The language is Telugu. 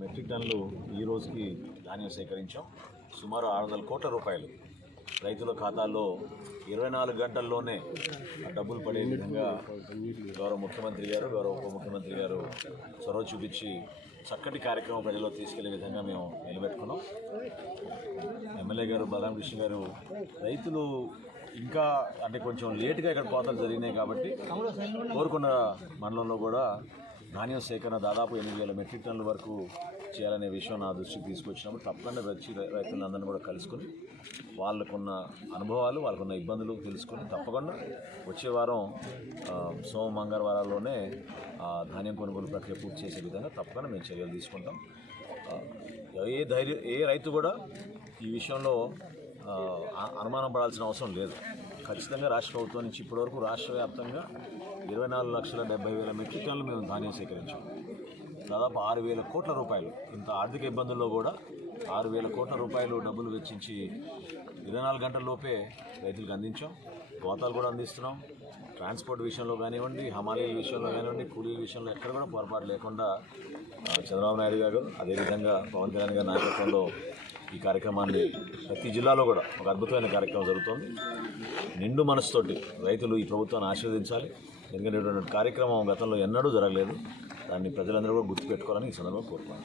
మెట్రిక్ టన్నులు ఈ రోజుకి ధాన్యం సేకరించాం. సుమారు ఆరు వందల కోట్ల రూపాయలు. రైతుల ఖాతాల్లో ఇరవై నాలుగు గంటల్లోనే డబ్బులు పడే విధంగా గౌరవ ముఖ్యమంత్రి గారు గౌరవ ఉప ముఖ్యమంత్రి గారు చొరవ చూపించి చక్కటి కార్యక్రమం ప్రజల్లో తీసుకెళ్ళే విధంగా మేము నిలబెట్టుకున్నాం. ఎమ్మెల్యే గారు బలరాం కృష్ణ గారు రైతులు ఇంకా అంటే కొంచెం లేటుగా ఇక్కడ కోతలు జరిగినాయి కాబట్టి కోరుకున్న మండలంలో కూడా ధాన్యం సేకరణ దాదాపు ఎనిమిది వేల మెట్రిక్ టన్నుల వరకు చేయాలనే విషయం నా దృష్టికి తీసుకొచ్చినప్పుడు తప్పకుండా వచ్చి రైతులందరినీ కూడా కలుసుకుని వాళ్ళకున్న అనుభవాలు వాళ్ళకున్న ఇబ్బందులు తెలుసుకుని తప్పకుండా వచ్చే వారం సోమ మంగళవారాల్లోనే ధాన్యం కొనుగోలు ప్రక్రియ పూర్తి చేసే విధంగా తప్పకుండా మేము చర్యలు తీసుకుంటాం. ఏ ధైర్యం ఏ రైతు కూడా ఈ విషయంలో అనుమానం పడాల్సిన అవసరం లేదు. ఖచ్చితంగా రాష్ట్ర ప్రభుత్వం నుంచి ఇప్పటివరకు రాష్ట్ర వ్యాప్తంగా ఇరవై నాలుగు లక్షల డెబ్బై వేల మెట్రిక్ టన్నులు మేము ధాన్యం సేకరించాం. దాదాపు ఆరు వేల కోట్ల రూపాయలు. ఇంత ఆర్థిక ఇబ్బందుల్లో కూడా ఆరు వేల కోట్ల రూపాయలు డబ్బులు వెచ్చించి ఇరవై నాలుగు గంటల లోపే రైతులకు అందించాం. గోతాలు కూడా అందిస్తున్నాం. ట్రాన్స్పోర్ట్ విషయంలో కానివ్వండి హమాలీల విషయంలో కానివ్వండి కూలీల విషయంలో ఎక్కడ కూడా పొరపాటు లేకుండా చంద్రబాబు నాయుడు గారు అదేవిధంగా పవన్ కళ్యాణ్ గారి నాయకత్వంలో ఈ కార్యక్రమాన్ని ప్రతి జిల్లాలో కూడా ఒక అద్భుతమైన కార్యక్రమం జరుగుతోంది. నిండు మనసుతోటి రైతులు ఈ ప్రభుత్వాన్ని ఆశీర్వదించాలి. ఎందుకంటే ఇటువంటి కార్యక్రమం గతంలో ఎన్నడూ జరగలేదు. దాన్ని ప్రజలందరూ కూడా గుర్తుపెట్టుకోవాలని ఈ సందర్భంగా కోరుకున్నాను